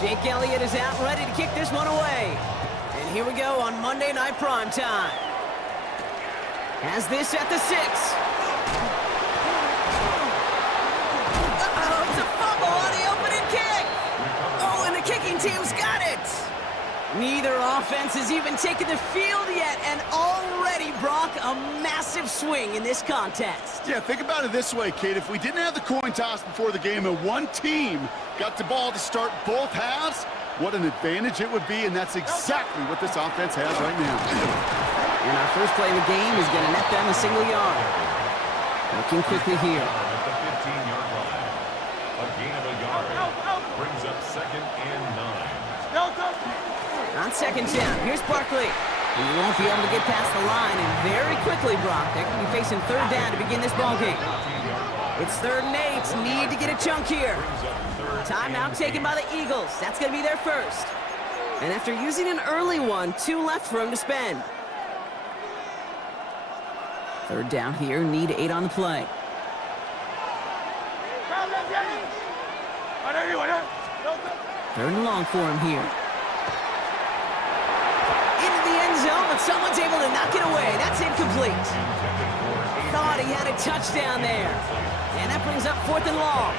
Jake Elliott is out ready to kick this one away. And here we go on Monday Night Primetime. Has this at the 6. Uh-oh, it's a fumble on the opening kick. Oh, and the kicking team's got it. Neither offense has even taken the field yet, and already, Brock, a massive swing in this contest. Yeah, think about it this way, Kate. If we didn't have the coin toss before the game and one team got the ball to start both halves, what an advantage it would be, and that's exactly what this offense has right now. And our first play of the game is going to net them a single yard. Looking quickly here. At the 15-yard line. A gain of a yard brings up 2nd and 9. On second down, here's Barkley. He won't be able to get past the line, and very quickly, Brock, they're going to be facing 3rd down to begin this ball game. It's 3rd and 8. Need to get a chunk here. Timeout taken by the Eagles. That's going to be their first. And after using an early one, 2 left for him to spend. 3rd down here, need 8 on the play. 3rd and long for him here. Into the end zone, but someone's able to knock it away. That's incomplete. Thought he had a touchdown there. And that brings up 4th and long.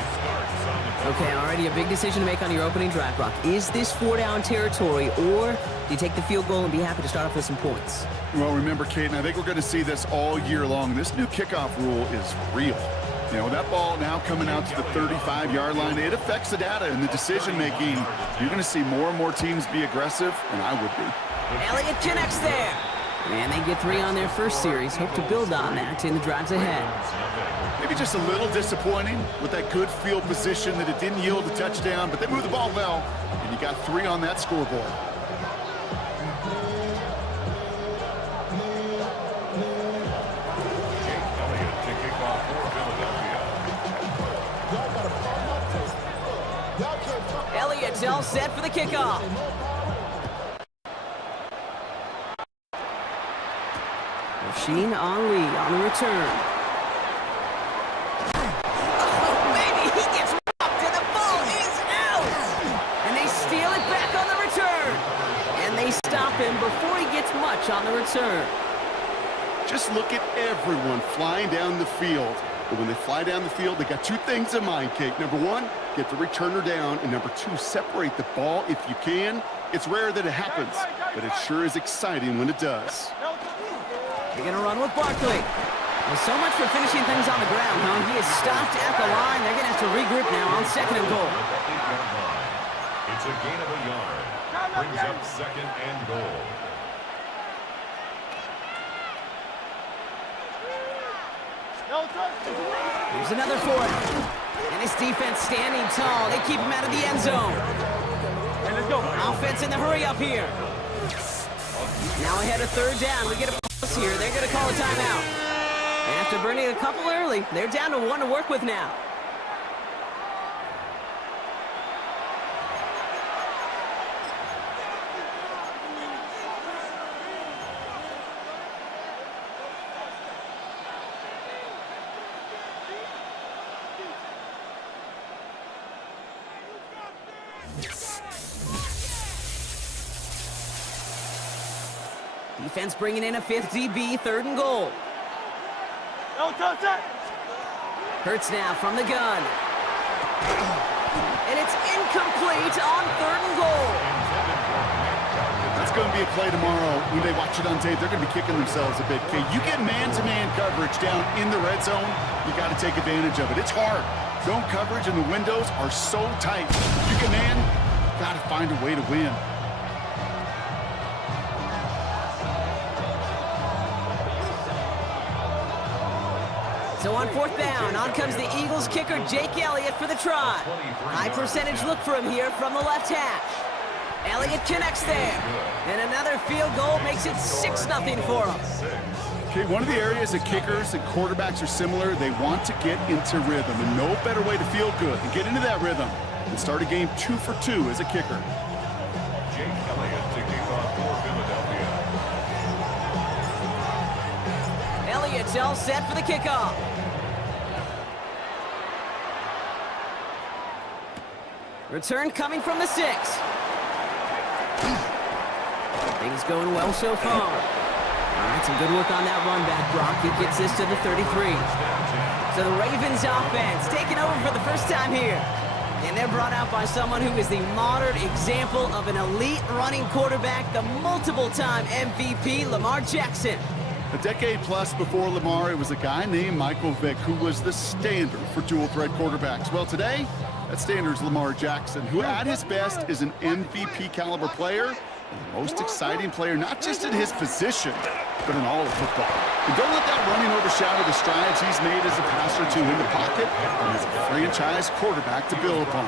Okay, already a big decision to make on your opening drive, Brock. Is this 4-down territory, or do you take the field goal and be happy to start off with some points? Well, remember, Kate, and I think we're going to see this all year long. This new kickoff rule is real. You know, that ball now coming out to the 35-yard line, it affects the data and the decision-making. You're going to see more and more teams be aggressive, and I would be. Elliott connects there. And they get 3 on their first series. Hope to build on that in the drives ahead. Maybe just a little disappointing with that good field position that it didn't yield a touchdown, but they moved the ball well, and you got 3 on that scoreboard. Jake Elliott to kick off for Philadelphia. Elliott's all set for the kickoff. Rasheen Ali on the return. Oh, baby, he gets rocked and the ball is out. And they steal it back on the return. And they stop him before he gets much on the return. Just look at everyone flying down the field. But when they fly down the field, they got 2 things in mind, Kate. Number 1, get the returner down. And number 2, separate the ball if you can. It's rare that it happens, but it sure is exciting when it does. They're going to run with Barkley. Well, so much for finishing things on the ground, huh? He is stopped at the line. They're going to have to regroup now on 2nd and goal. It's a gain of a yard. Brings up 2nd and goal. Here's another for him. And his defense standing tall. They keep him out of the end zone. Offense in the hurry up here. Now ahead of 3rd down. We get a pause here. They're going to call a timeout. And after burning a couple early, they're down to 1 to work with now. Defense bringing in a 5th DB, 3rd and goal. Hurts now from the gun. And it's incomplete on 3rd and goal. That's going to be a play tomorrow. When they watch it on tape, they're going to be kicking themselves a bit. Okay, you get man-to-man coverage down in the red zone, you got to take advantage of it. It's hard. Zone coverage and the windows are so tight. You get man, got to find a way to win. So on 4th down, on comes the Eagles kicker, Jake Elliott, for the try. High percentage look for him here from the left hash. Elliott connects there. And another field goal makes it 6-0 for him. Okay, one of the areas that kickers and quarterbacks are similar, they want to get into rhythm. And no better way to feel good than get into that rhythm and start a game 2 for 2 as a kicker. Jake Elliott to kick off for Philadelphia. Elliott's all set for the kickoff. Return coming from the 6. Things going well so far. All right, some good work on that run back, Brock. He gets this to the 33. So the Ravens offense taking over for the first time here. And they're brought out by someone who is the modern example of an elite running quarterback, the multiple-time MVP, Lamar Jackson. A decade plus before Lamar, it was a guy named Michael Vick who was the standard for dual-threat quarterbacks. Well, today, that standard is Lamar Jackson, who at his best is an MVP-caliber player, and the most exciting player, not just in his position, but in all of football. And don't let that running overshadow the strides he's made as a passer, too, in the pocket, and as a franchise quarterback to build upon.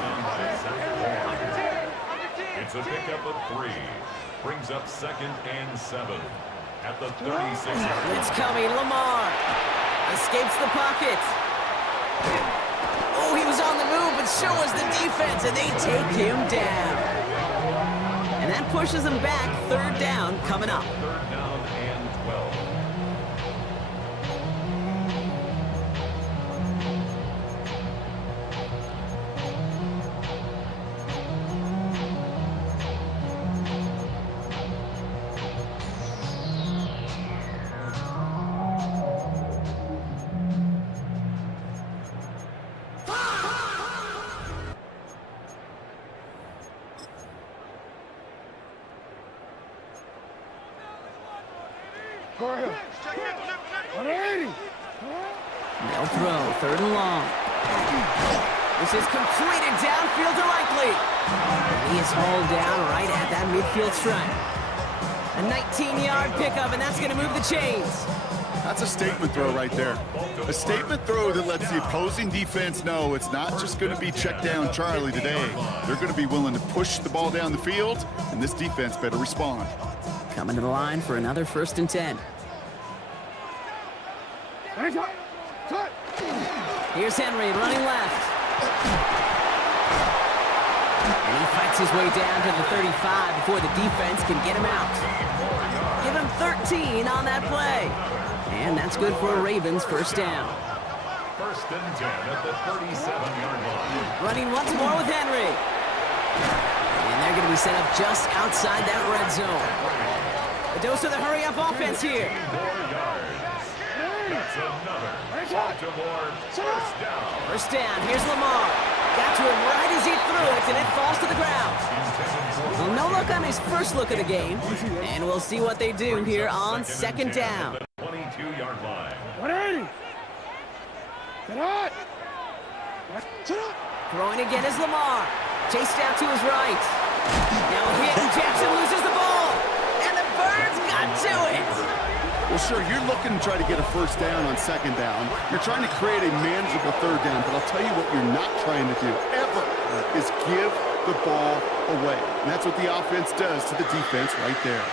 It's a pickup of 3. Brings up 2nd and 7. At the 36-yard line. It's coming, Lamar. Escapes the pocket. Oh, he was on the move, but so was the defense, and they take him down. And that pushes them back. 3rd down coming up. 3rd down and 12. They'll throw, 3rd and long. This is completed downfield to Likely. He is hauled down right at that midfield stripe. A 19-yard pickup, and that's going to move the chains. That's a statement throw right there. A statement throw that lets the opposing defense know it's not just going to be check down Charlie today. They're going to be willing to push the ball down the field, and this defense better respond. Coming to the line for another 1st and 10. Here's Henry running left. And he fights his way down to the 35 before the defense can get him out. Give him 13 on that play. And that's good for a Ravens 1st down. 1st and 10 at the 37-yard line. Running once more with Henry. And they're going to be set up just outside that red zone. A dose of the hurry-up offense here. 4 yards. That's another Baltimore 1st down. 1st down. Here's Lamar. Got to him right as he threw it, and it falls to the ground. Well, no look on his first look of the game, and we'll see what they do here on 2nd down. 22-yard line. Throwing again is Lamar. Chased out to his right. Now a hit, and Jackson loses the ball. And the Birds got to it. Well, sure, you're looking to try to get a 1st down on 2nd down. You're trying to create a manageable 3rd down, but I'll tell you what you're not trying to do, ever, is give the ball away. And that's what the offense does to the defense right there.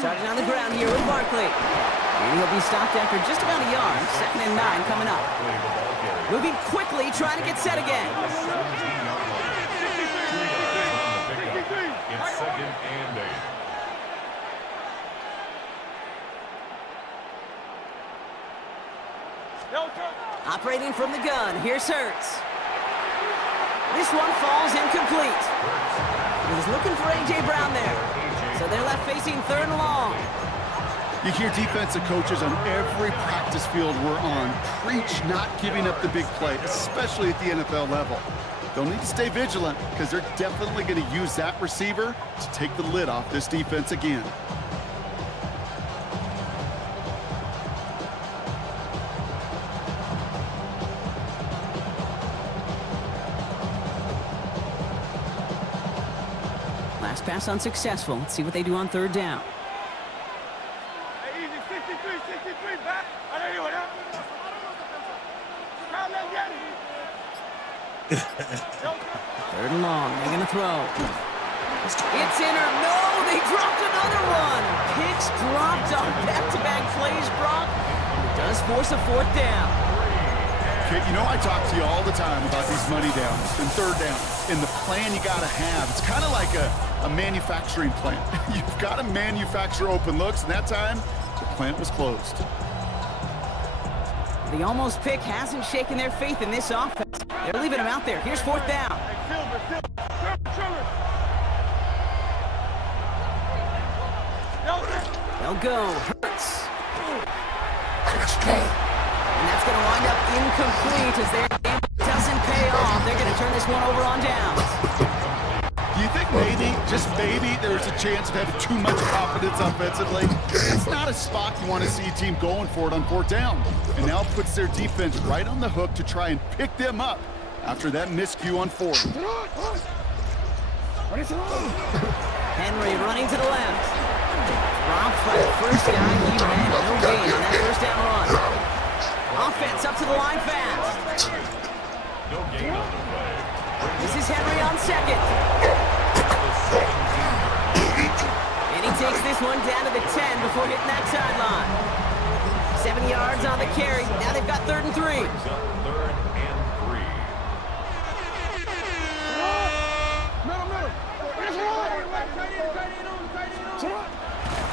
Starting on the ground here with Barkley. And he'll be stopped after just about a yard. 2nd and 9 coming up. Moving quickly, trying to get set again. It's 2nd and 8. Operating from the gun, here's Hurts. This one falls incomplete. He was looking for A.J. Brown there. So they're left facing 3rd and long. You hear defensive coaches on every practice field we're on preach not giving up the big play, especially at the NFL level. They'll need to stay vigilant because they're definitely going to use that receiver to take the lid off this defense again. Last pass unsuccessful. Let's see what they do on 3rd down. Third and long. They're going to throw. It's in or no. They dropped another one. Picks dropped on back-to-back plays, Brock. It does force a 4th down. Okay, you know I talk to you all the time about these money downs and 3rd downs and the plan you got to have. It's kind of like a manufacturing plant. You've got to manufacture open looks, and that time, the plant was closed. The almost pick hasn't shaken their faith in this offense. They're leaving him out there. Here's fourth down. They'll go. Hurts. And that's going to wind up incomplete as their game doesn't pay off. They're going to turn this one over on downs. Do you think maybe, just maybe, there's a chance of having too much confidence offensively? It's not a spot you want to see a team going for it on fourth down. And now it puts their defense right on the hook to try and pick them up after that miscue on fourth. Henry running to the left. Dropped by the first guy he met. No gain on that first down run. Offense up to the line fast. No gain on the play. This is Henry on second. And he takes this one down to the 10 before hitting that sideline. 7 yards on the carry. Now they've got 3rd and 3. Brings up 3rd and 3.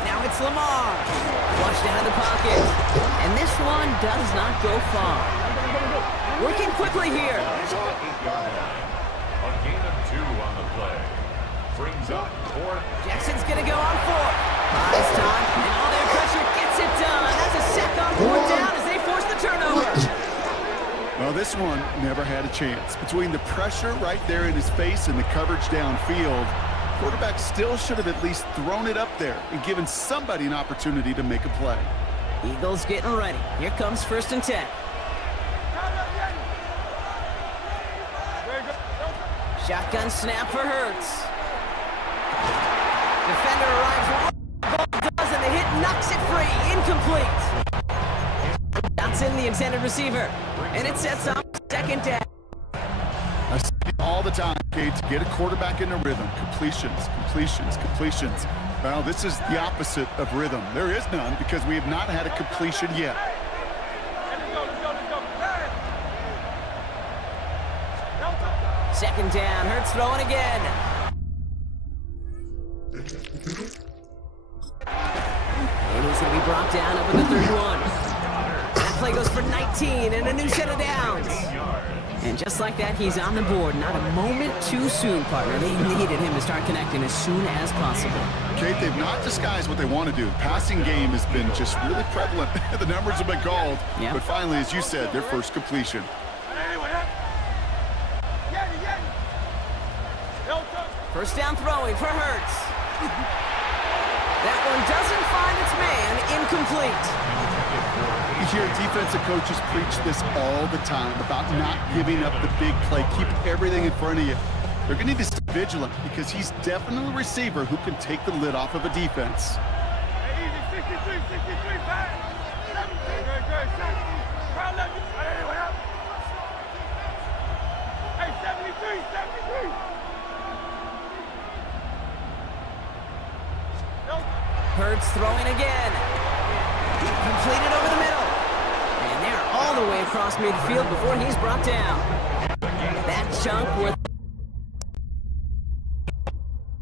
Now it's Lamar. Flushed out of the pocket. And this one does not go far. Working quickly here. 8-yard line. A gain of 2 on the play. Brings up 4th. Jackson's going to go on 4th. Buys time, and all their pressure gets it done. That's a sack on 4th down as they force the turnover. Well, this one never had a chance. Between the pressure right there in his face and the coverage downfield, quarterback still should have at least thrown it up there and given somebody an opportunity to make a play. Eagles getting ready. Here comes 1st and 10. Shotgun snap for Hurts. Defender arrives. Ball does, and the hit knocks it free. Incomplete. That's in the intended receiver. And it sets up 2nd down. I see it all the time, Kate, to get a quarterback in a rhythm. Completions, completions, completions. Well, this is the opposite of rhythm. There is none because we have not had a completion yet. Second down, Hurts throwing again. And he's going to be brought down up in the 31. That play goes for 19 and a new set of downs. And just like that, he's on the board. Not a moment too soon, partner. They needed him to start connecting as soon as possible. Kate, they've not disguised what they want to do. Passing game has been just really prevalent. The numbers have been called. Yep. But finally, as you said, their first completion. First down throwing for Hurts. That one doesn't find its man. Incomplete. You hear defensive coaches preach this all the time about not giving up the big play. Keep everything in front of you. They're going to need to stay vigilant because he's definitely a receiver who can take the lid off of a defense. Hurts throwing again. Completed over the middle. And they're all the way across midfield before he's brought down. That chunk worth.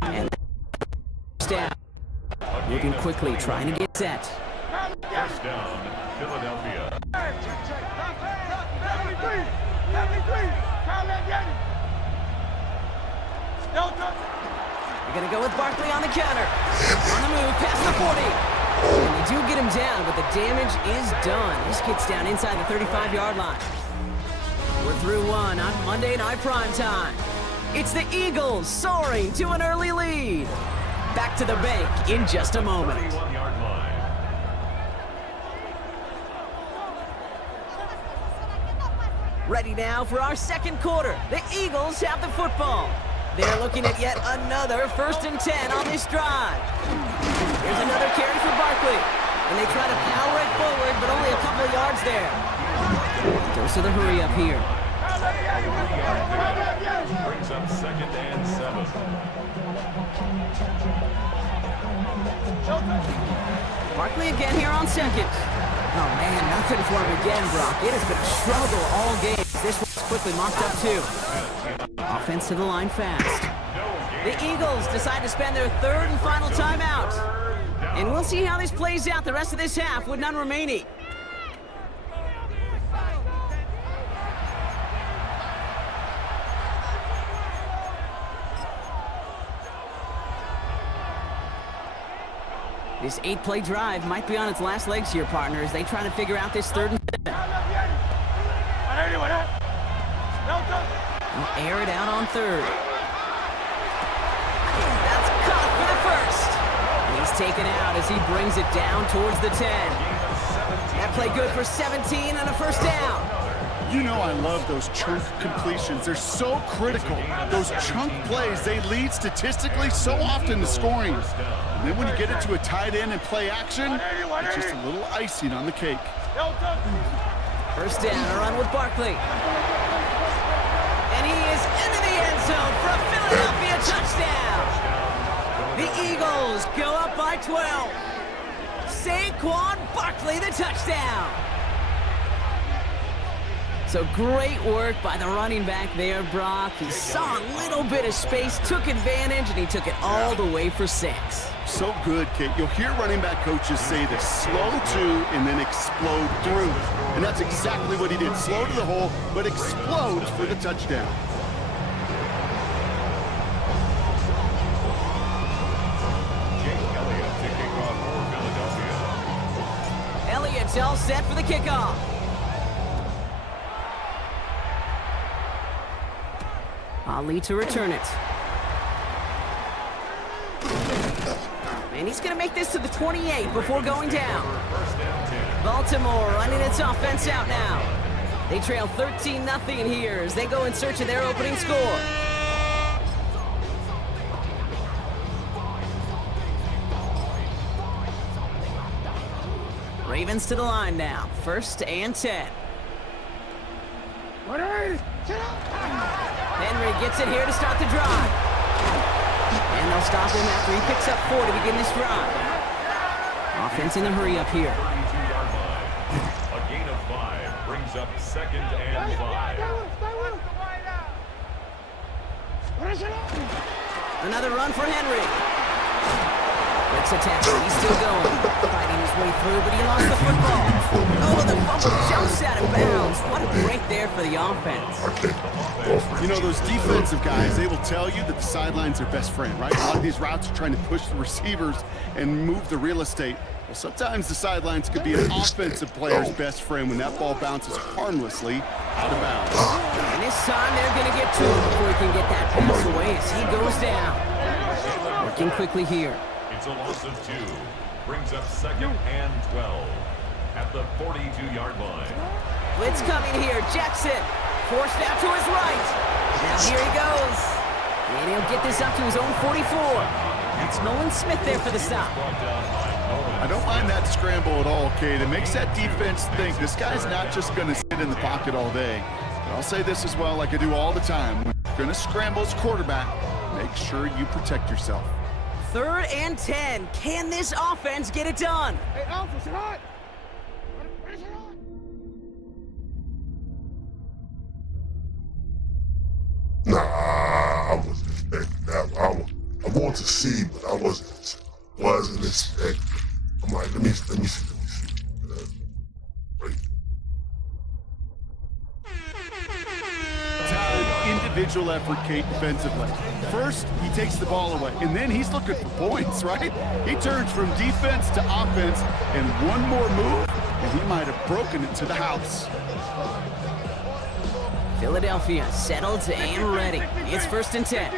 And down. Moving quickly, trying to get set. First down, Philadelphia. They're going to go with Barkley on the counter. On the move, past the 40. And they do get him down, but the damage is done. This gets down inside the 35-yard line. We're through one on Monday Night Primetime. It's the Eagles soaring to an early lead. Back to the bank in just a moment. 31-yard line. Ready now for our second quarter. The Eagles have the football. They're looking at yet another 1st and 10 on this drive. Here's another carry for Barkley. And they try to power it forward, but only a couple of yards there. Dose of the hurry up here. Brings up 2nd and 7. Barkley again here on 2nd. Oh man, nothing for him again, Brock. It has been a struggle all game. This one's quickly marked up too. Offense to the line fast. The Eagles decide to spend their 3rd and final timeout. And we'll see how this plays out the rest of this half with none remaining. This 8-play drive might be on its last legs here, partners. They try to figure out this 3rd and 10. They'll air it out on 3rd. That's caught for the 1st. And he's taken out as he brings it down towards the 10. That play good for 17 and a 1st down. You know I love those chunk completions. They're so critical. Those chunk plays, they lead statistically so often to scoring. And then when you get it to a tight end and play action, it's just a little icing on the cake. 1st down, a run with Barkley. And he is into the end zone for a Philadelphia touchdown. The Eagles go up by 12. Saquon Barkley, the touchdown. So great work by the running back there, Brock. He saw a little bit of space, took advantage, and he took it all the way for 6. So good, Kate. You'll hear running back coaches say this: slow to and then explode through. And that's exactly what he did. Slow to the hole, but explodes for the touchdown. Elliott's all set for the kickoff. Ali to return it. And he's going to make this to the 28 before going down. Baltimore running its offense out now. They trail 13-0 here as they go in search of their opening score. Ravens to the line now. 1st and 10. Henry gets it here to start the drive. And they'll stop him after he picks up 4 to begin this drive. Offense in the hurry up here. A gain of 5 brings up 2nd and 5. Another run for Henry. Breaks a tackle. He's still going. Fighting his way through, but he lost the football. Oh, the fumble jumps out of bounds. What a break there for the offense. You know, those defensive guys, they will tell you that the sideline's their best friend, right? A lot of these routes are trying to push the receivers and move the real estate. Well, sometimes the sidelines could be an offensive player's best friend when that ball bounces harmlessly out of bounds. And this time they're going to get to him before he can get that pass away as he goes down. Working quickly here. It's a loss of 2. Brings up 2nd and 12 at the 42-yard line. Blitz coming here. Jackson forced out to his right. Now here he goes. And he'll get this up to his own 44. That's Nolan Smith there for the stop. I don't mind that scramble at all, Kate. It makes that defense think this guy's not just going to sit in the pocket all day. But I'll say this as well, like I do all the time. When you're going to scramble as quarterback, make sure you protect yourself. 3rd and 10. Can this offense get it done? Hey, Alpha, sit hot. Nah, I wasn't expecting that. I wanted to see, but I wasn't expecting. I'm like, let me see. Wait. Individual effort, Kate, defensively. First, he takes the ball away, and then he's looking for points, right? He turns from defense to offense, and one more move, and he might have broken it to the house. Philadelphia settled and ready. It's 1st and 10.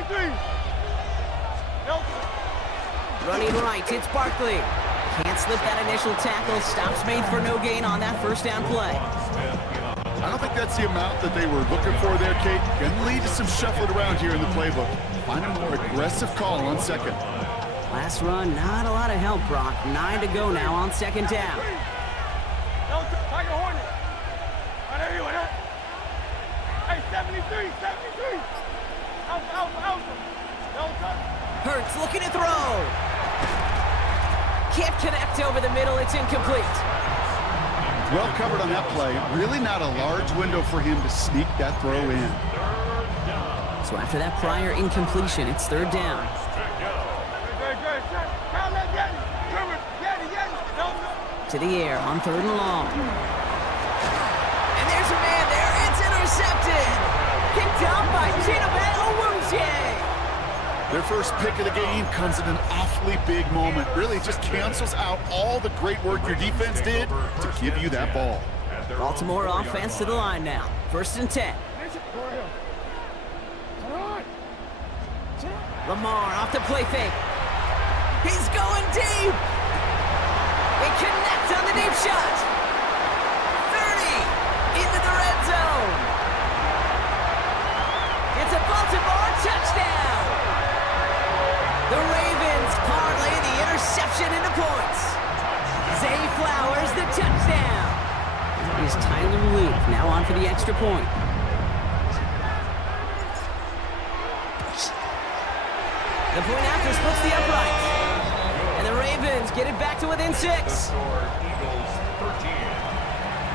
Running right, it's Barkley. Can't slip that initial tackle. Stops made for no gain on that 1st down play. I don't think that's the amount that they were looking for there, Kate. Going to lead to some shuffling around here in the playbook. Find a more aggressive call on 2nd. Last run, not a lot of help, Brock. 9 to go now on 2nd down. Hey, 73. Hurts looking to throw. Can't connect over the middle. It's incomplete. Well covered on that play. Really not a large window for him to sneak that throw in. So after that prior incompletion, it's 3rd down. To the air on 3rd and long. And there's a man there. It's intercepted. Picked up by Chidobe Awuzie. Their first pick of the game comes at an awfully big moment. Really just cancels out all the great work your defense did to give you that ball. Baltimore offense to the line now. 1st and 10. Lamar off the play fake. He's going deep. They connect on the deep shot. 30 into the red zone. It's a Baltimore touchdown. The Ravens parlay the interception into points. Zay Flowers the touchdown. Here's Tyler Luke now on for the extra point. The point after splits the upright. And the Ravens get it back to within 6. Eagles 13,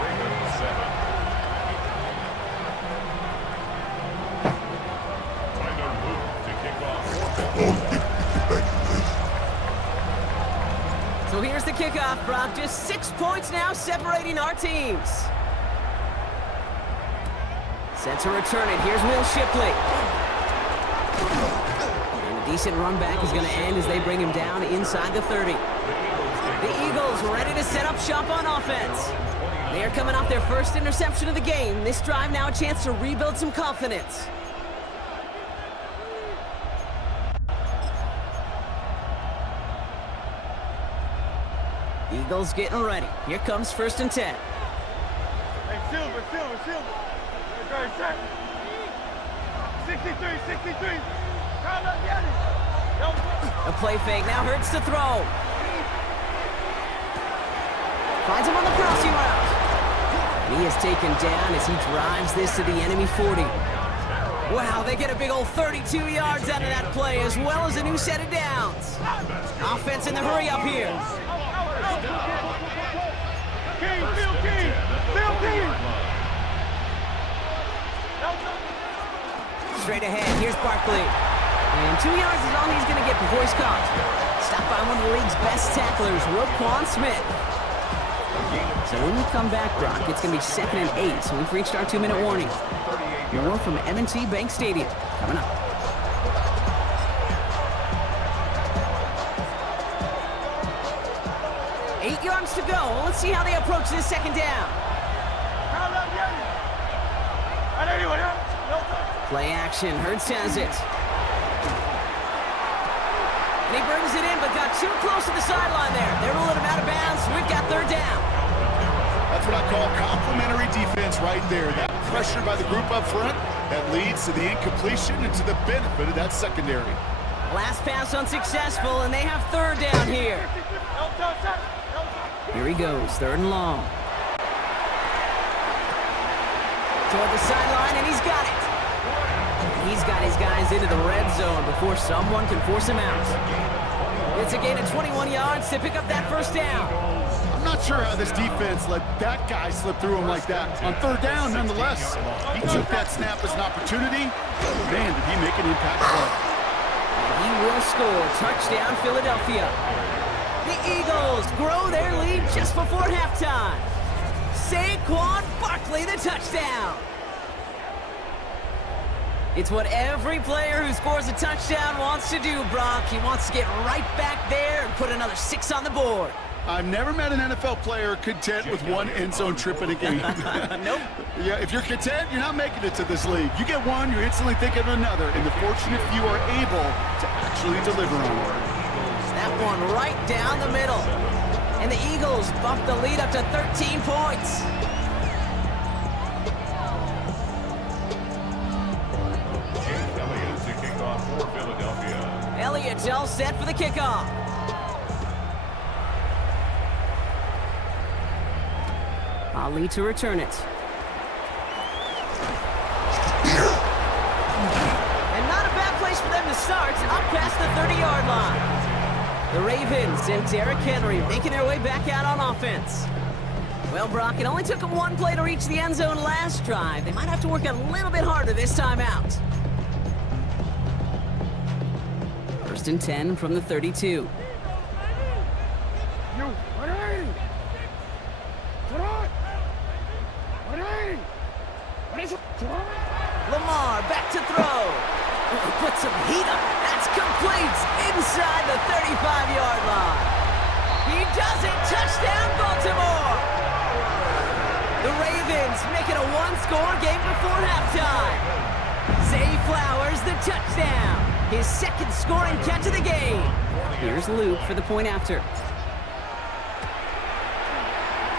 Ravens 7. Tyler Luke to kick off. So here's the kickoff, Brock. Just 6 points now separating our teams. Set to return it. Here's Will Shipley. Decent run back is going to end as they bring him down inside the 30. The Eagles ready to set up shop on offense. They are coming off their first interception of the game. This drive now a chance to rebuild some confidence. Eagles getting ready. Here comes 1st and 10. Hey, Silver. Right, sir. 63. A play fake now hurts to throw. Finds him on the crossing route. And he is taken down as he drives this to the enemy 40. Wow, they get a big old 32 yards out of that play as well as a new set of downs. Offense in the hurry up here. Straight ahead, here's Barkley. And 2 yards is all he's going to get before he's caught. Stopped by one of the league's best tacklers, Roquan Smith. So when we come back, Brock, it's going to be 2nd and 8. So we've reached our 2-minute warning. More from M&T Bank Stadium coming up. Eight yards to go. Let's see how they approach this 2nd down. Play action. Hurts has it. And he brings it in, but got too close to the sideline there. They're ruling him out of bounds, so we've got 3rd down. That's what I call complimentary defense right there. That pressure by the group up front, that leads to the incompletion and to the benefit of that secondary. Last pass unsuccessful, and they have 3rd down here. Here he goes, 3rd and long. Toward the sideline, and he's got it. He's got his guys into the red zone before someone can force him out. It's a gain of 21 yards to pick up that 1st down. I'm not sure how this defense let that guy slip through him like that. On 3rd down, nonetheless, he took that snap as an opportunity. Man, did he make an impact play. And he will score. Touchdown, Philadelphia. The Eagles grow their lead just before halftime. Saquon Barkley, the touchdown. It's what every player who scores a touchdown wants to do, Brock. He wants to get right back there and put another 6 on the board. I've never met an NFL player content with one end zone trip in a game. Nope. Yeah, if you're content, you're not making it to this league. You get one, you're instantly thinking of another, and the fortunate few are able to actually deliver on it. That one right down the middle. And the Eagles bump the lead up to 13 points. To kick off for Philadelphia. Elliott's all set for the kickoff. Ali to return it. And not a bad place for them to start, up past the 30-yard line. The Ravens and Derrick Henry making their way back out on offense. Well, Brock, it only took them one play to reach the end zone last drive. They might have to work a little bit harder this time out. 1st and 10 from the 32. Lamar back to throw. Put some heat on that It's complete inside the 35-yard line. He does it. Touchdown, Baltimore. The Ravens make it a one-score game before halftime. Zay Flowers, the touchdown. His second scoring catch of the game. Here's Luke for the point after.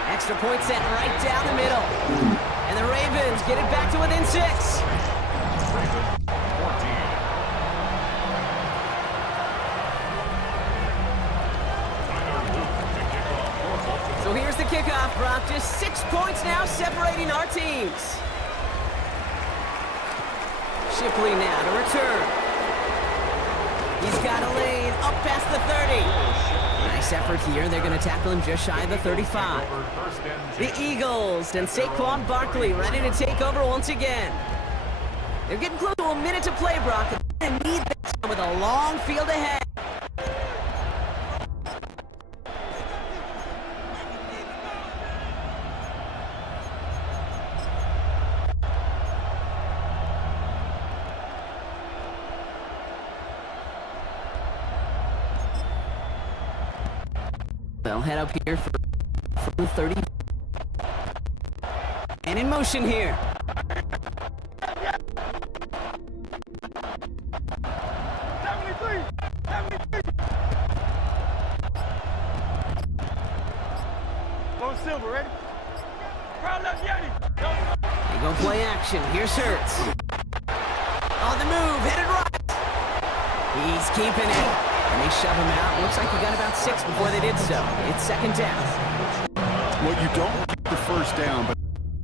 Extra point set right down the middle. And the Ravens get it back to within 6. Ravens 14. So here's the kickoff, Brock. Just 6 points now separating our teams. Shipley now to return. He's got a lane up past the 30. Nice effort here. They're going to tackle him just shy of the 35. The Eagles and Saquon Barkley ready to take over once again. They're getting close to a minute to play, Brock. They're going to need that time with a long field ahead. They'll head up here from 30. And in motion here. Go Silver, ready? Crowd left, Yanni. They go play action. Here's Hurts. On the move, headed right. He's keeping it. And they shove him out. Looks like he got about 6 before they did so. It's second down. Well, you don't get the first down, but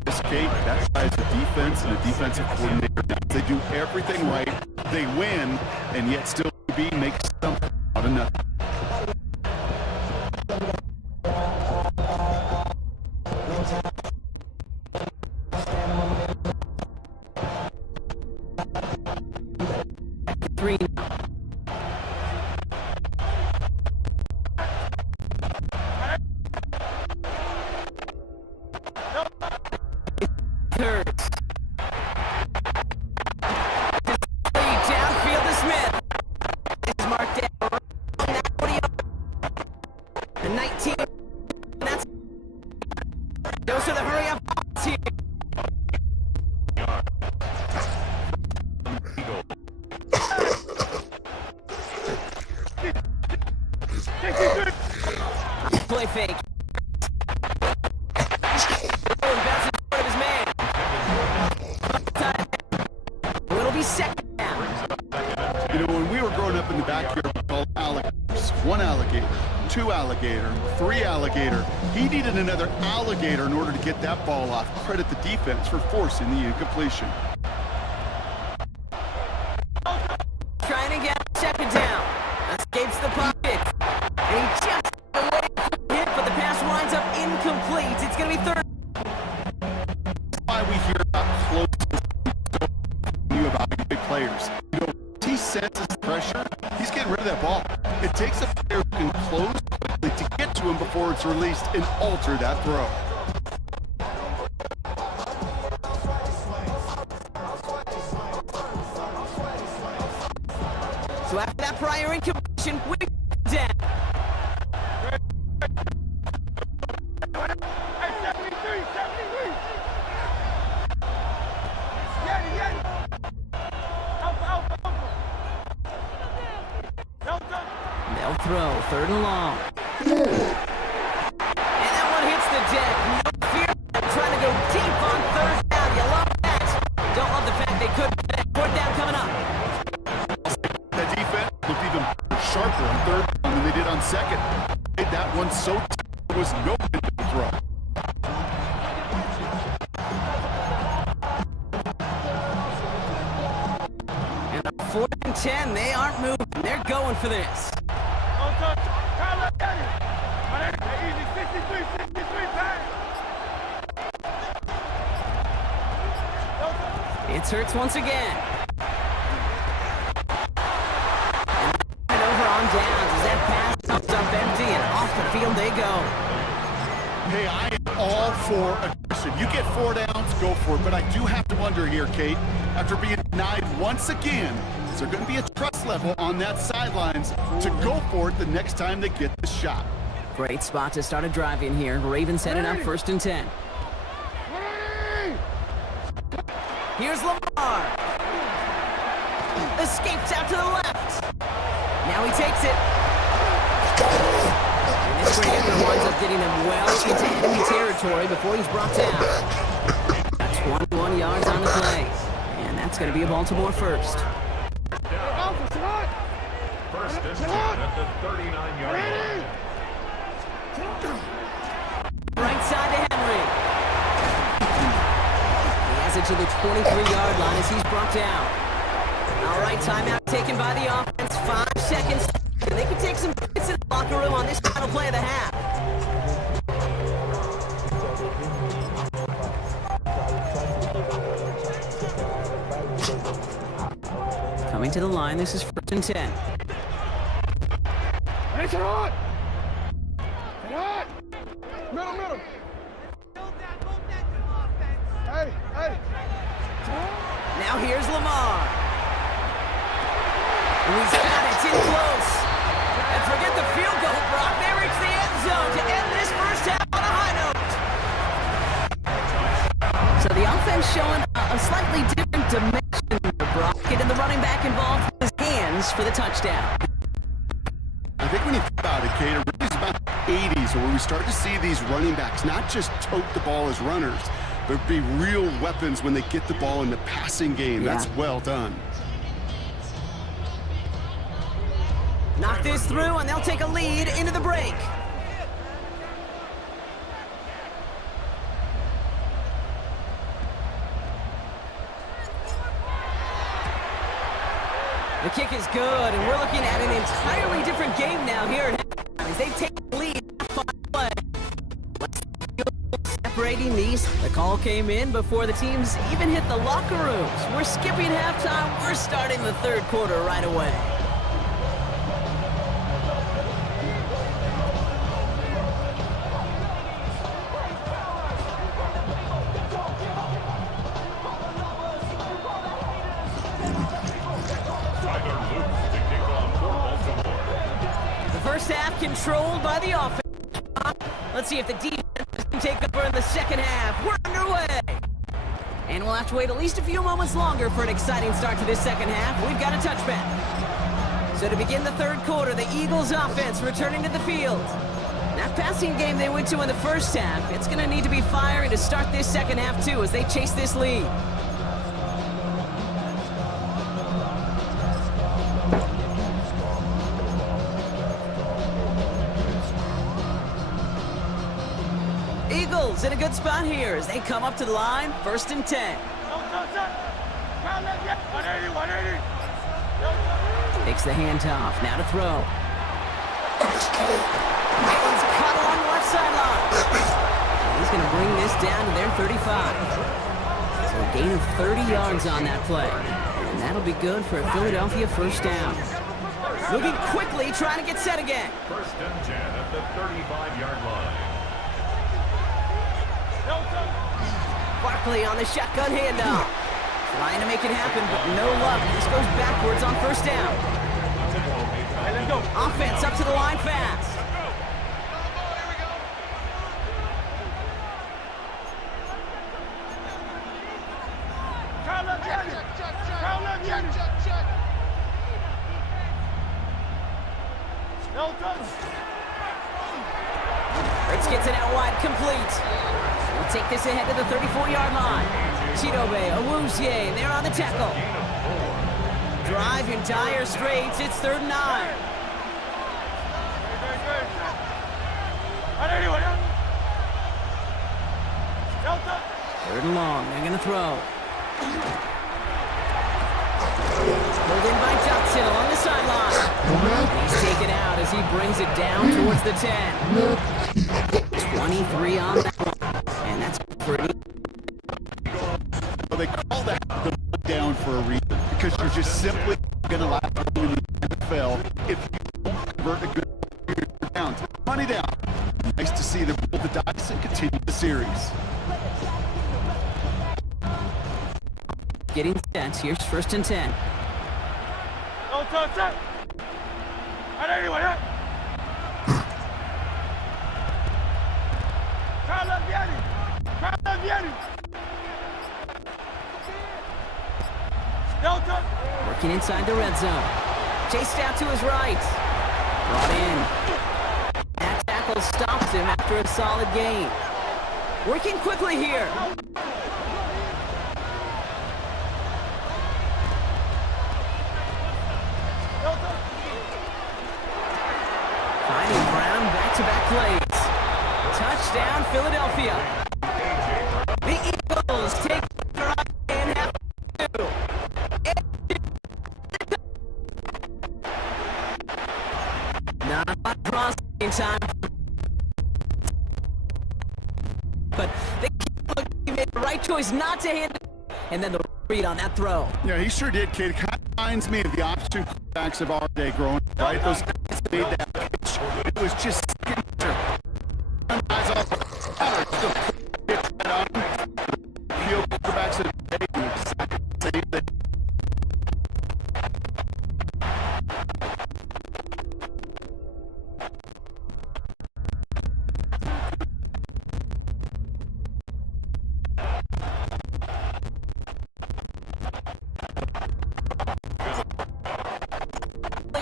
this game, that size of defense and a defensive coordinator, they do everything right. They win, and yet still makes something out of nothing. Three. Play fake. It'll be second down. You know, when we were growing up in the backyard, we called alligators. 1 alligator, 2 alligator, 3 alligator. He needed another alligator in order to get that ball off. Credit the defense for forcing the incompletion. Trying to get second down. Escapes the pocket. And he just away from the hit, but the pass winds up incomplete. It's going to be third. That's why we hear about close when you evaluate big players. You know, he senses pressure. He's getting rid of that ball. It takes a player who can close quickly to get to him before it's released and alter that throw. So after that prior incompletion, we down. Hey, 73. Yanni. Alpha. They'll throw, third and long. And that one hits the deck. No fear. Trying to go deep on third down. You love that. Don't love the fact they couldn't. Fourth down coming up. That defense looked even sharper on third down than they did on second. That one so there was no way to throw. And a 4th and 10, they aren't moving. They're going for this. It's Hurts once again. And over on downs as that pass comes up empty and off the field they go. Hey, I am all for aggression. You get 4 downs, go for it. But I do have to wonder here, Kate, after being denied once again, Is there going to be a trust level on that sidelines to go for it the next time they get the shot? Great spot to start a drive in here. Ravens set it up 1st and 10. Here's Lamar. Escapes out to the left. Now he takes it. And this Graham winds up getting him well into enemy territory before he's brought down. Got 21 yards on the play. And that's going to be a Baltimore first. First and 10 at the 39-yard line. Right side to Henry. He has it to the 23-yard line as he's brought down. All right, timeout taken by the offense. 5 seconds. They can take some hits in the locker room on this final play of the half. Coming to the line, this is 1st and 10. Hey, get on! Get on! Middle! Hey! Now here's Lamar. He's got it, it's in close. And forget the field goal, Brock. They reach the end zone to end this first half on a high note. So the offense showing a slightly different dimension, Brock. Getting the running back involved with his hands for the touchdown. I think when you think about it, Kate, it really is about the 80s where we start to see these running backs not just tote the ball as runners, but be real weapons when they get the ball in the passing game. Yeah. That's well done. Knock this through, and they'll take a lead into the break. The kick is good, and we're looking at an entirely different game now here at halftime as they've taken the lead. Play. Separating these. The call came in before the teams even hit the locker rooms. We're skipping halftime. We're starting the 3rd quarter right away. First half controlled by the offense. Let's see if the defense can take over in the second half. We're underway. And we'll have to wait at least a few moments longer for an exciting start to this second half. We've got a touchback. So to begin the 3rd quarter, the Eagles offense returning to the field. That passing game they went to in the first half, it's going to need to be firing to start this second half too as they chase this lead. Eagles in a good spot here as they come up to the line, 1st and 10. Takes the handoff, now to throw. He's caught along the left sideline. He's going to bring this down to their 35. So a gain of 30 yards on that play. And that'll be good for a Philadelphia first down. Moving quickly, trying to get set again. 1st and 10 at the 35-yard line. Barkley on the shotgun handoff. Trying to make it happen, but no luck. This goes backwards on 1st down. Hey, let's go. Offense up to the line fast. Fritz gets it out wide, complete. We'll take this ahead to the 34-yard line. Chidobe, Awuzie, they're on the tackle. Drive in dire straits, it's 3rd and 9. Third and long, they're gonna throw. Pulled in by Johnson along the sideline. He's taken out as he brings it down towards the 10. 23 on that one. And that's pretty. Well, they call that the down for a reason, because you're just simply going to last in the NFL if you don't convert a good down. Money down. Nice to see them roll the dice and continue the series. Getting set. Here's 1st and 10. set. Right anyway, yeah. Carla Vieri. Delta. Working inside the red zone. Chased out to his right. Brought in. That tackle stops him after a solid gain. Working quickly here. Finding Brown back-to-back plays. Touchdown, Philadelphia. The Eagles take the drive in half two. Not a lot of processing time. But they made the right choice not to hand it. And then the read on that throw. Yeah, he sure did, kid. Kind of reminds me of the option quarterbacks of our day growing up, right? Those guys made that pitch. It was just signature. Guys off the quarterbacks of the day do exactly the same thing.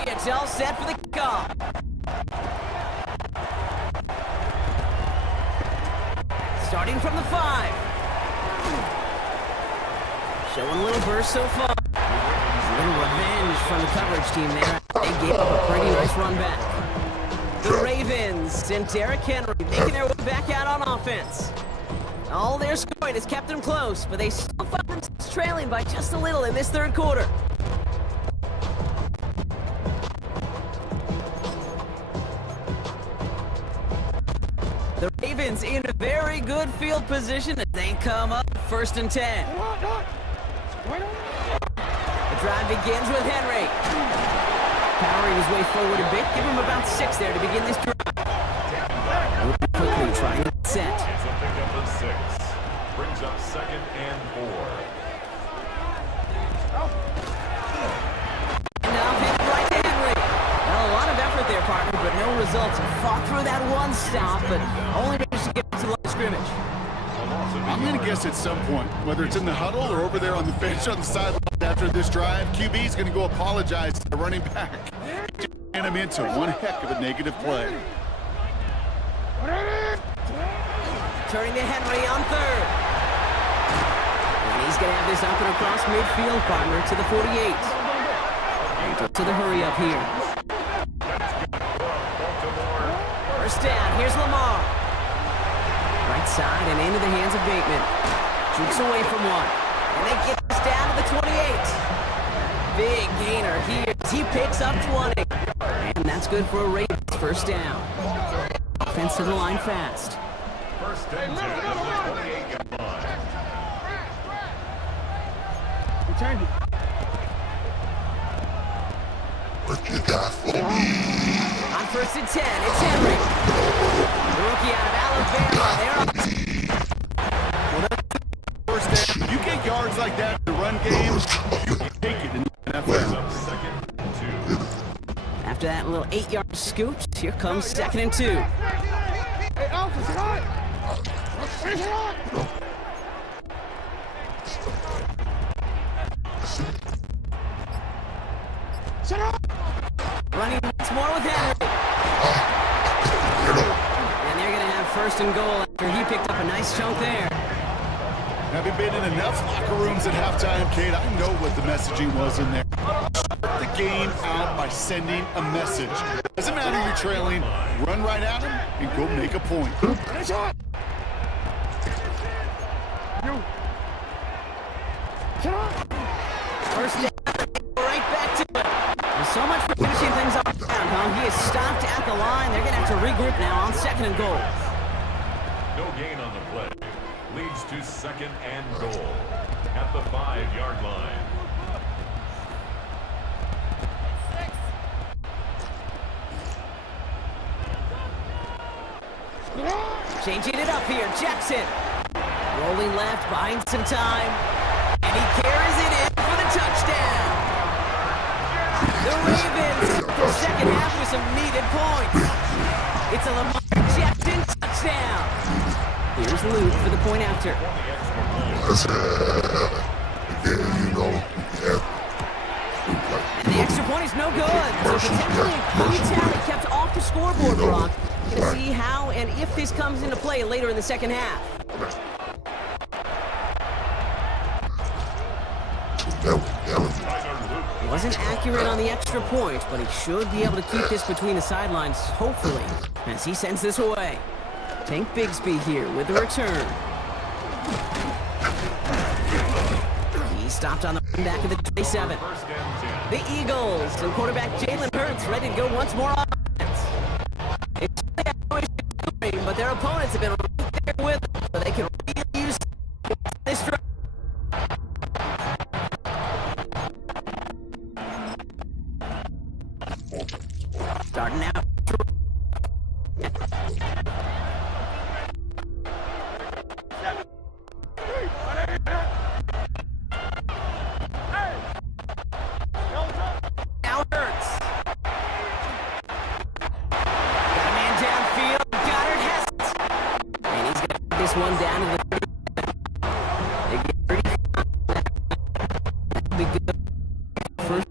It's all set for the kickoff. Starting from the 5. Showing a little burst so far. A little revenge from the coverage team there. They gave up a pretty nice run back. The Ravens and Derrick Henry making their way back out on offense. All their scoring has kept them close, but they still find themselves trailing by just a little in this third quarter. The Ravens in a very good field position as they come up 1st and 10. The drive begins with Henry. Powering his way forward a bit. Give him about 6 there to begin this drive. Moving quickly, trying to get set. It's a pickup of 6. Brings up 2nd and 4. And now hit right to Henry. Well, a lot of effort there, partner, but no results. Fought through that one stop, but only managed to get to the line of scrimmage. I'm going to guess at some point, whether it's in the huddle or over there on the bench on the sideline after this drive, QB is going to go apologize to the running back. And him into one heck of a negative play. Turning to Henry on 3rd. And he's going to have this up and across midfield, partner, to the 48. To the hurry up here. First down, here's Lamar. Right side and into the hands of Bateman. Jukes away from one. And they get this down to the 28. Big gainer here as he picks up 20. And that's good for a Ravens first down. Offense to the line fast. First and 10 at the 28-yard line. Change it. What you got for me? On 1st and 10, it's Henry. The rookie out of Alabama. They're on. Well, that's first down. You get yards like that in the run game, you can take it in the Brings NFL. up 2nd and 2. After that little 8-yard scoot, here comes 2nd and 2. Hey, Alpha, sit on. Sit on. Sit on. Running once more with Henry. And they're going to have 1st and goal after he picked up a nice chunk there. Having been in enough locker rooms at halftime, Kate, I know what the messaging was in there. Start the game out by sending a message. Doesn't matter you're trailing, run right at him and go make a point. Finish on. You. Sit on. First down, right back to it. There's so much for finishing things off down, huh? He is stopped at the line. They're going to have to regroup now on 2nd and goal. No gain on the play. Leads to 2nd and goal at the 5-yard line. Changing it up here, Jackson. Rolling left, buying some time. And he carries it in for the touchdown. The Ravens, the second half with some needed points. It's a Lamar Jackson touchdown. Here's Luke for the point after. And the extra point is no good. So potentially a key tally kept off the scoreboard, Brock. Gonna see how and if this comes into play later in the second half. Wasn't accurate on the extra point, but he should be able to keep this between the sidelines, hopefully, as he sends this away. Tank Bigsby here with the return. He stopped on the back of the 27. The Eagles and quarterback Jalen Hurts ready to go once more on offense. It's but their opponents have been right there with them, so they can really use this drive. Starting out. Now Hurts. Got a man downfield. Goddard has it. And he's going to put this one down to the 30. They get 35. That'll be good. First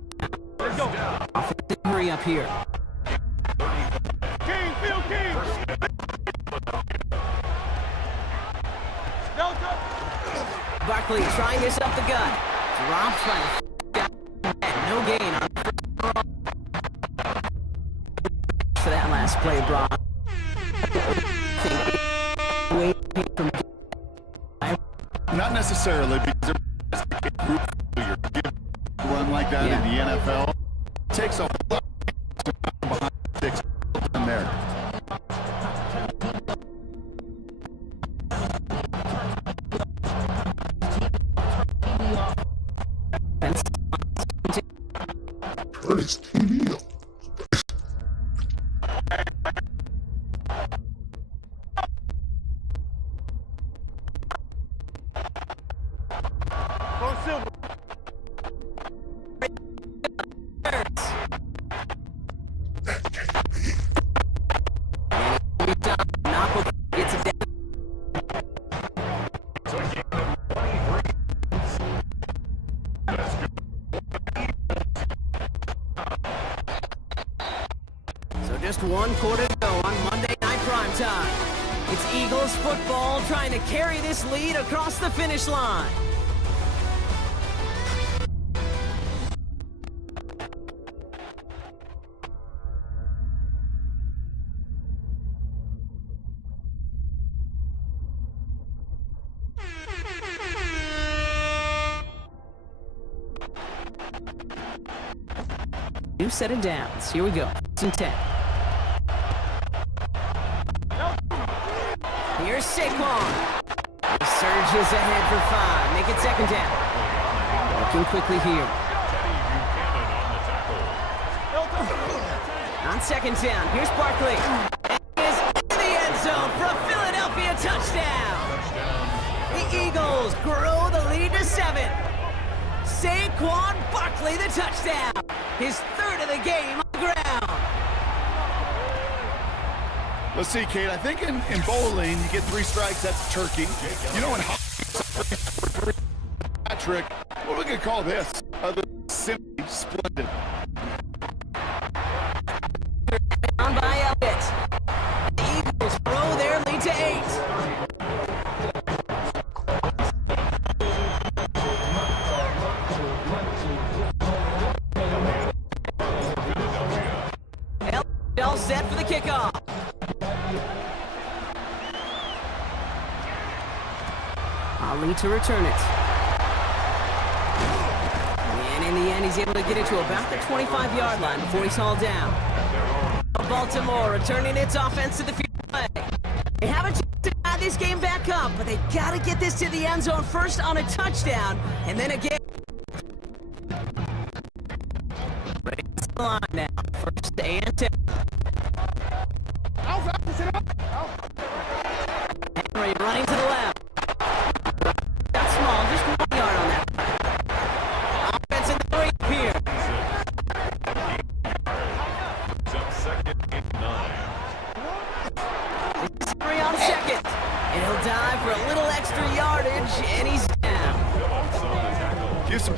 down. Offensive hurry up here. Barkley trying this up the gut. Drops by the no gain on for that last play, Brock. Not necessarily, because you're giving a run like that in the NFL. It takes a whole lot behind the sticks in there. It's TV. Just one quarter to go on Monday Night Primetime. It's Eagles football trying to carry this lead across the finish line. New set of downs. Here we go. 10. Here's Saquon. He surges ahead for 5. Make it second down. Working quickly here. On second down, here's Barkley. And he is in the end zone for a Philadelphia touchdown. The Eagles grow the lead to 7. Saquon Barkley the touchdown. His third of the game on the ground. Let's see, Kate. I think in bowling, you get 3 strikes, that's a turkey. You know, in hockey, Patrick, what are we going to call this? Other than simply splendid. Down by Elliott. The Eagles grow their lead to 8. All set for the kickoff. Ali to return it. And in the end, he's able to get it to about the 25-yard line before he's hauled down. Baltimore returning its offense to the field. They have a chance to add this game back up, but they got to get this to the end zone first on a touchdown, and then again. Raise the line now. First and 10. Henry running to the left. That's small, just 1 yard on that. Offense in the 3 here.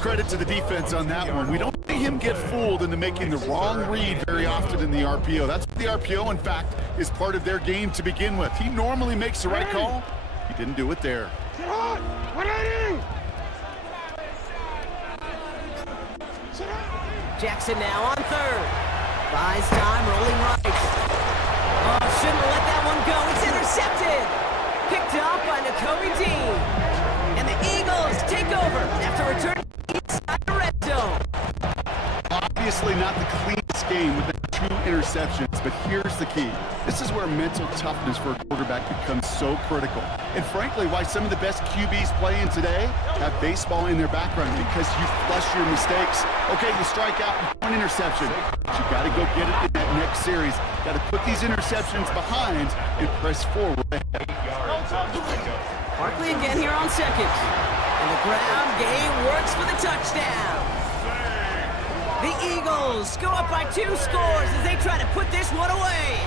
credit to the defense on that one. We don't see him get fooled into making the wrong read very often in the RPO. That's what the RPO, in fact, is part of their game to begin with. He normally makes the right call. He didn't do it there. Jackson now on third. Buys time, rolling right. Oh, shouldn't have let that one go. It's intercepted. Picked up by Nakobe Dean. And the Eagles take over after returning inside the red zone. Obviously not the cleanest game with the 2 interceptions, but here's the key. This is where mental toughness for a quarterback becomes so critical. And frankly, why some of the best QBs playing today have baseball in their background, because you flush your mistakes. Okay, you strike out with 1 interception, but you got to go get it in that next series. Got to put these interceptions behind and press forward. Barkley again here on second. And the ground game works for the touchdown. The Eagles go up by 2 scores as they try to put this one away.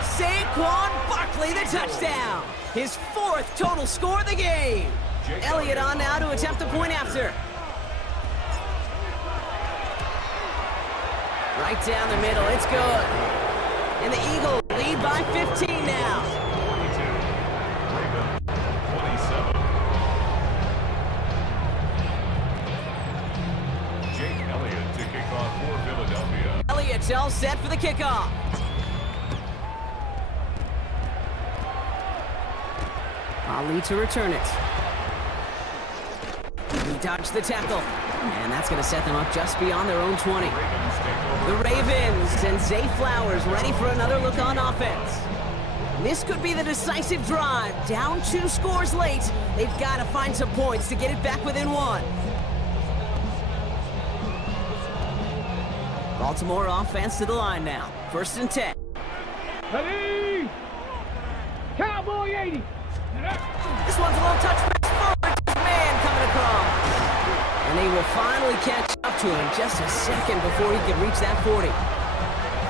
Saquon Barkley, the touchdown. His 4th total score of the game. Elliott on now to attempt the point after. Right down the middle, it's good. And the Eagles lead by 15 now. 27. Jake Elliott to kick off for Philadelphia. Elliott's all set for the kickoff. Ali to return it. He dodged the tackle. And that's going to set them up just beyond their own 20. The Ravens and Zay Flowers ready for another look on offense. This could be the decisive drive. Down 2 scores late. They've got to find some points to get it back within 1. Baltimore offense to the line now. 1st and 10. Ready? Cowboy 80. This one's a little touch pass forward. This man coming across. And they will finally catch up to him in just a second before he can reach that 40.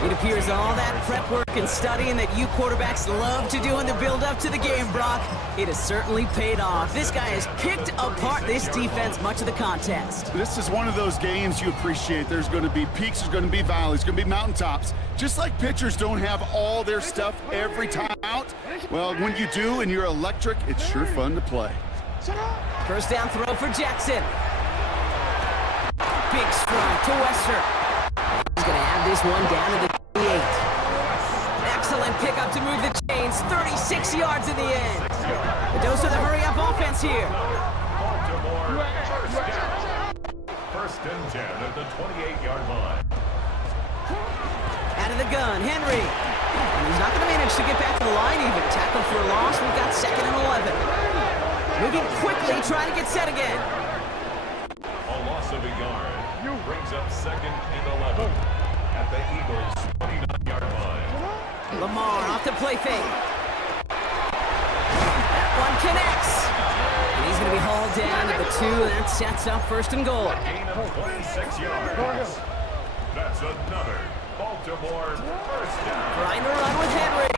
It appears all that prep work and studying that you quarterbacks love to do in the build-up to the game, Brock, it has certainly paid off. This guy has picked apart this defense much of the contest. This is one of those games you appreciate. There's going to be peaks, there's going to be valleys, there's going to be mountaintops. Just like pitchers don't have all their stuff every time out, well, when you do and you're electric, it's sure fun to play. 1st down throw for Jackson. Big strike to Wester. He's going to have this one down to the 28. Excellent pickup to move the chains. 36 yards in the end. The dose of the hurry-up offense here. Baltimore, 1st and 10 at the 28-yard line. Out of the gun, Henry. And he's not going to manage to get back to the line even. Tackle for a loss. We've got 2nd and 11. Moving quickly, trying to get set again. A loss of a yard brings up 2nd and 11 at the Eagles' 29-yard line. Lamar off the play fake. That one connects. And he's going to be hauled down to the 2, and that sets up 1st and goal. A gain of 26 yards. That's another Baltimore 1st down. Trying to run with Henry.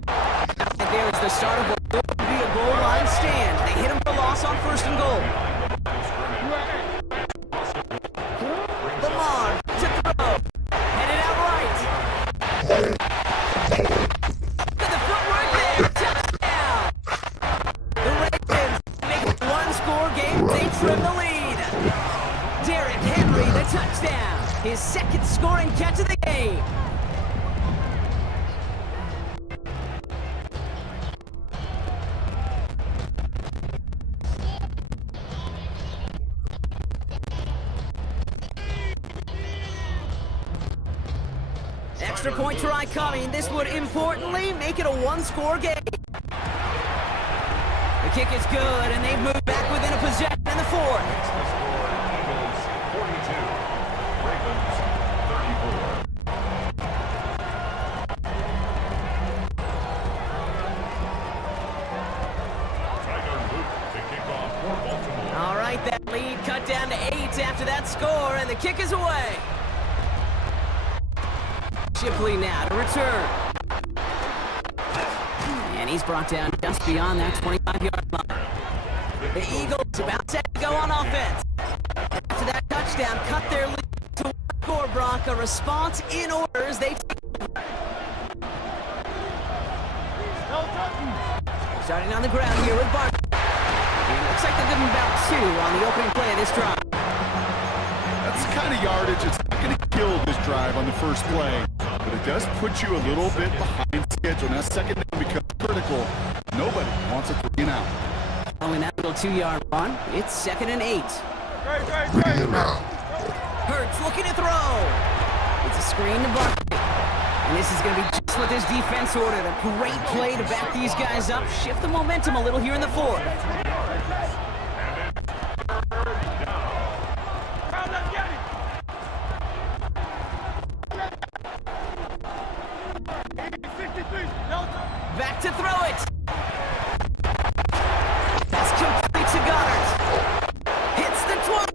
And there's the start of what will be a goal line stand. They hit him for loss on 1st and goal. Lamar to throw. Headed out right. To the footwork there. Touchdown. The Ravens make it 1-score game. They trim the lead. Derrick Henry, the touchdown. His 2nd scoring catch of the game. Extra point try coming. This would importantly make it a 1-score game. The kick is good, and they've moved back within a possession in the 4th. Eagles 42, Ravens 34. Tiger Luke to kick off for Baltimore. All right, that lead cut down to 8 after that score, and the kick is away. Shipley now to return. And he's brought down just beyond that 25-yard line. The Eagles about set to go on offense. After that touchdown. touchdown cut their lead to one score, Brock. A response in order as they starting on the ground here with Barkley. And it looks like they're giving about 2 on the opening play of this drive. That's the kind of yardage that's not going to kill this drive on the first play, but it does put you a little bit behind schedule. Now second down becomes critical. Nobody wants a 3 and out. Following that little 2-yard run, it's 2nd and 8. Hurts looking to throw. It's a screen to Barkley. And this is going to be just what this defense ordered. A great play to back these guys up, shift the momentum a little here in the 4th. Back to throw it. That's complete to Goddard. Hits the 20.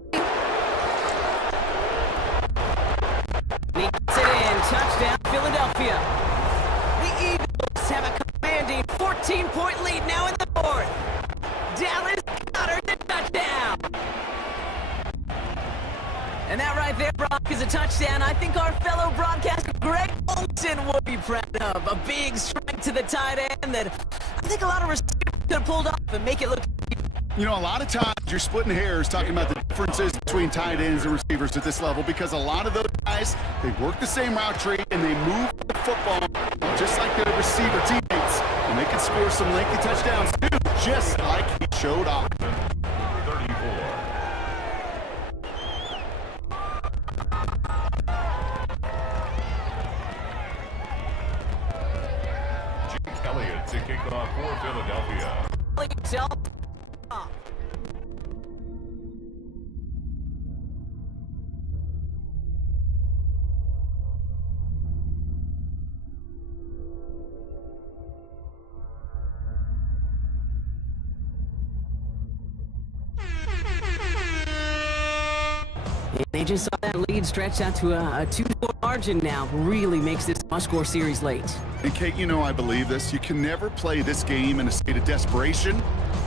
He gets it in. Touchdown, Philadelphia. The Eagles have a commanding 14-point lead now in the 4th. Dallas Goddard the touchdown. And that right there, Brock, is a touchdown I think our fellow broadcaster Greg Olson would be proud of. A big strike to the tight end that I think a lot of receivers could have pulled off and make it look. You know, a lot of times you're splitting hairs talking about the differences between tight ends and receivers at this level because a lot of those guys, they work the same route tree and they move the football just like their receiver teammates. And they can score some lengthy touchdowns too, just like he showed off. 34. Elliott to kick off for Philadelphia. They just saw that lead stretch out to a 2-score margin now. Really makes this must-score series late. And Kate, you know I believe this. You can never play this game in a state of desperation,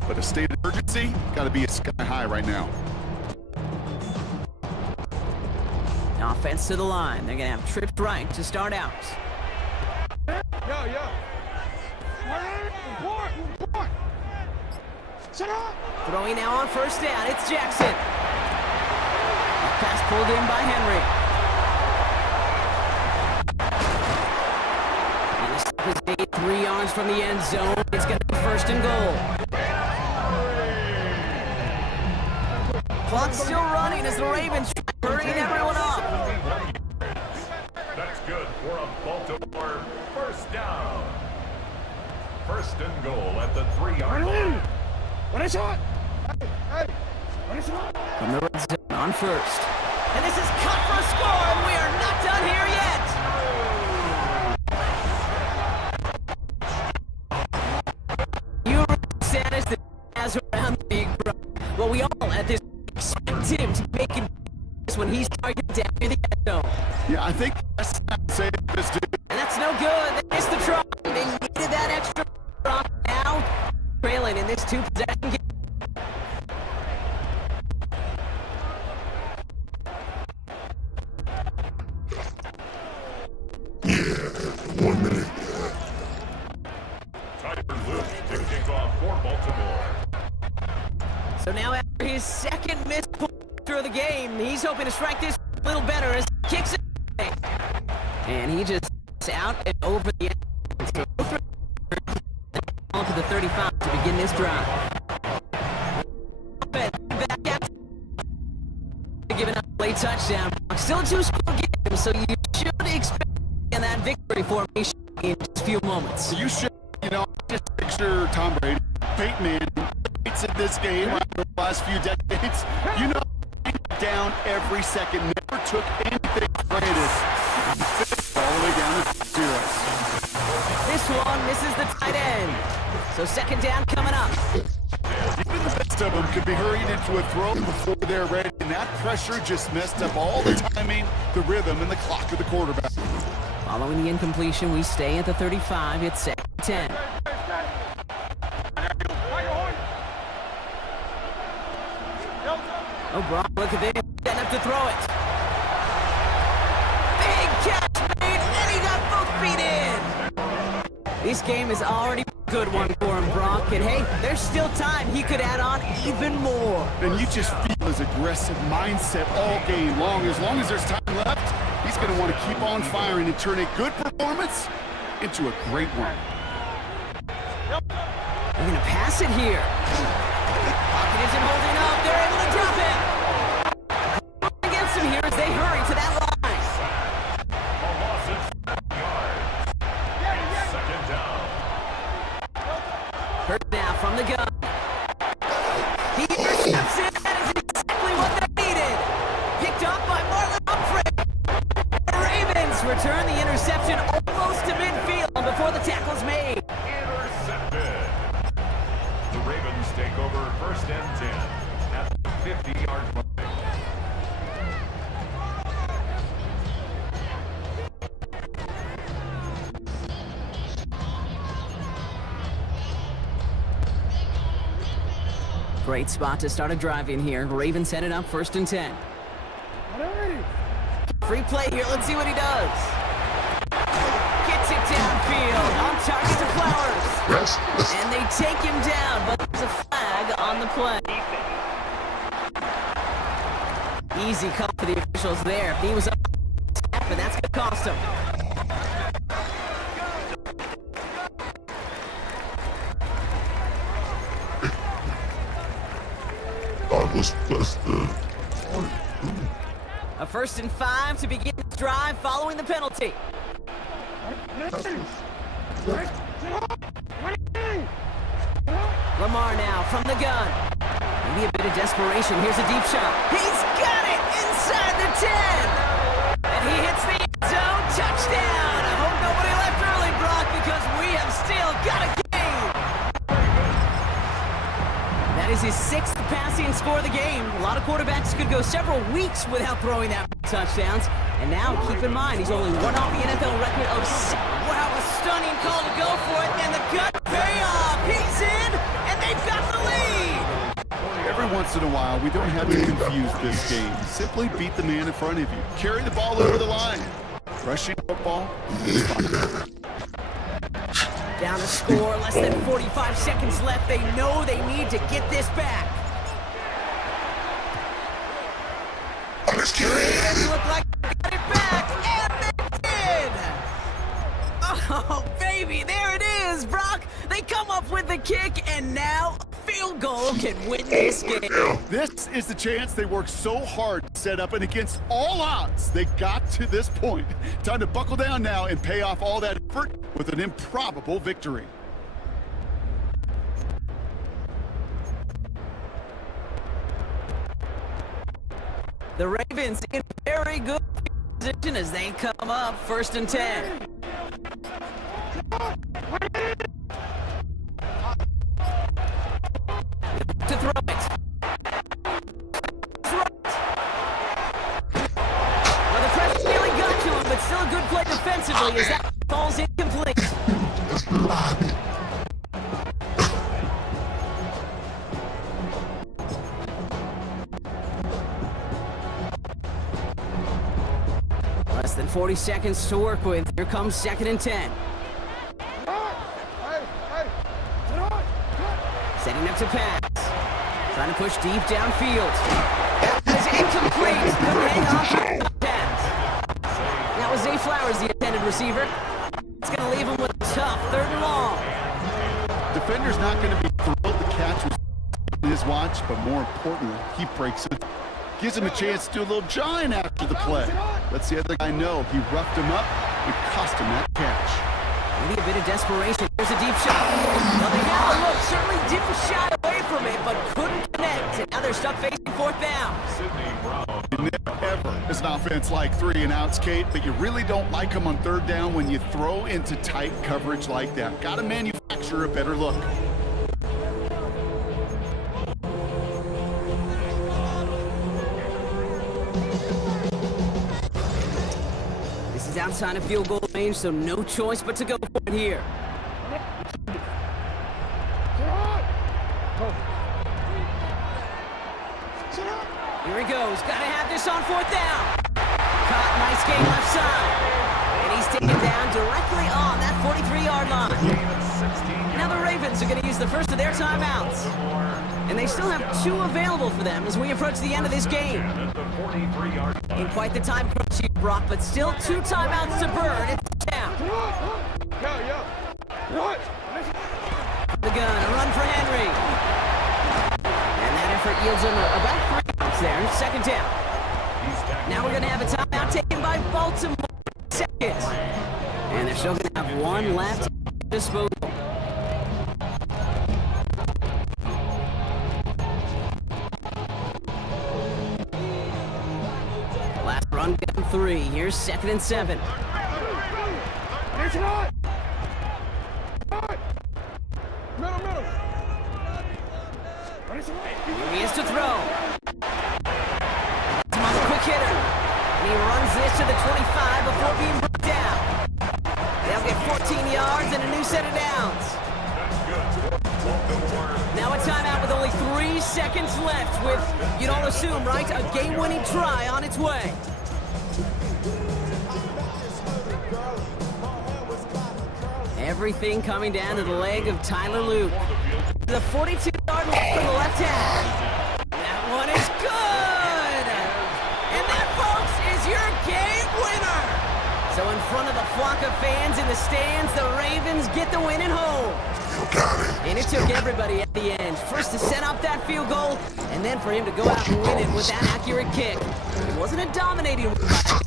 but a state of urgency got to be sky high right now. Offense to the line. They're going to have tripped right to start out. Throwing now on first down. It's Jackson. Pass pulled in by Henry. And the stop is made 3 yards from the end zone. It's going to be 1st and goal. Clock's still running as the Ravens try hurrying everyone up. That's good for a Baltimore 1st down. 1st and goal at the 3-yard line. From the red zone on first. And this is cut for a score, and we are not done here yet. You said as the as around the league, bro. Well, we all at this expect him to make it when he's targeted down in the end zone. Yeah, I think that's say this dude. And that's no good. They missed the try. They needed that extra drop now. Trailing in this 2-possession game. So now after his 2nd missed point of the game, he's hoping to strike this a little better as he kicks it. And he just out and over the end. So on to the 35 to begin this drive. Back out. Giving up a late touchdown. Still a 2-score game, so you should expect that victory formation in just a few moments. You should, you know, just picture Tom Brady, Peyton Manning, in this game right the last few decades. You know, down every second, never took anything for granted. All the way down to 0. This one misses the tight end. So 2nd down coming up. Even the best of them could be hurried into a throw before they're ready, and that pressure just messed up all the timing, the rhythm, and the clock of the quarterback. Following the incompletion, we stay at the 35. It's 2nd and 10. Oh, Brock, look at this. Setting up to throw it. Big catch made, and he got both feet in. This game is already a good one for him, Brock. And hey, there's still time. He could add on even more. And you just feel his aggressive mindset all game long. As long as there's time left, he's going to want to keep on firing and turn a good performance into a great one. They're going to pass it here. Pocket isn't holding up. They're able to drop him. Against him here as they hurry to that line. A loss of 7 yards. Second down. Hurt now from the gun. He intercepts it. That is exactly what they needed. Picked up by Marlon Humphrey. The Ravens return the interception almost to midfield before the tackle's made. Intercepted. The Ravens take over first and 10 at the 50-yard line. Great spot to start a drive in here. Ravens headed up first and 10. Free play here. Let's see what he does. Gets it downfield. On target to Flowers. And they take him down, but there's a flag on the play. Easy call for the officials there. He was up, and that's going to cost him. A first and 5 to begin this drive following the penalty. Lamar now from the gun. Maybe a bit of desperation. Here's a deep shot. He's got it inside the 10. And he hits the end zone. Touchdown. I hope nobody left early, Brock, because we have still got a game. That is his 6th passing score of the game. A lot of quarterbacks could go several weeks without throwing that touchdowns. And now, keep in mind, he's only one off the NFL record of 6. Wow, a stunning call to go for it, and the gut payoff. He's in, and they've got the lead. Every once in a while, we don't have to confuse this game. Simply beat the man in front of you. Carry the ball over the line. Rushing football is fun. Down to score, less than 45 seconds left. They know they need to get this back. Ravens look like they got it back, and they did! Oh, baby, there it is, Brock! They come up with the kick, and now a field goal can win this game. This is the chance they worked so hard to set up, and against all odds, they got to this point. Time to buckle down now and pay off all that effort with an improbable victory. The Ravens in very good position as they come up first and 10. To throw it. Well, the press nearly got to him, but still a good play defensively as that falls incomplete. Less than 40 seconds to work with. Here comes second and 10. Setting up to pass. Trying to push deep downfield. That is incomplete. Couldn't hang on to the pass. That was Zay Flowers, the intended receiver. It's going to leave him with a tough 3rd and long. Defender's not going to be thrilled the catch was in his watch, but more importantly, he breaks it. Gives him a chance to do a little jawing after the play. Lets the other guy know he roughed him up and cost him that catch. Maybe a bit of desperation. Here's a deep shot. Well, they got a look. Certainly didn't shy away from it, but couldn't connect. And now they're stuck facing 4th down. Sidney Brown. Never ever is an offense like 3-and-outs, Kate, but you really don't like them on 3rd down when you throw into tight coverage like that. Got to manufacture a better look. This is outside of field goal range, so no choice but to go for it here. Here he goes. Gotta have this on fourth down. Caught, nice game left side. And he's taken down directly on that 43-yard line. Now the Ravens are going to use the first of their timeouts. And they still have 2 available for them as we approach the end of this game. In quite the time crunch here, Brock, but still 2 timeouts to burn. It's down. What? The gun, a run for Henry. And that effort yields him about 3 yards there. Second down. Now we're going to have a timeout taken by Baltimore. Seconds. And they're still going to have 1 left at disposal. Last run, gun 3. Here's 2nd and 7. It's right. Middle. Here he is to throw. Tom's a quick hitter. And he runs this to the 25 before being brought down. They'll get 14 yards and a new set of downs. Now a timeout with only 3 seconds left with, you'd all assume, right, a game-winning try on its way. Everything coming down to the leg of Tyler Luke. The 42-yard line from the left hand. That one is good! And that, folks, is your game winner! So in front of the flock of fans in the stands, the Ravens get the win at home. And it took everybody at the end. First to set up that field goal, and then for him to go out and win it with that accurate kick. It wasn't a dominating win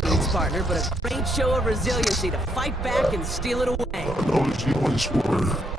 by his partner, but a great show of resiliency to fight back and steal it away. I know that you want to score.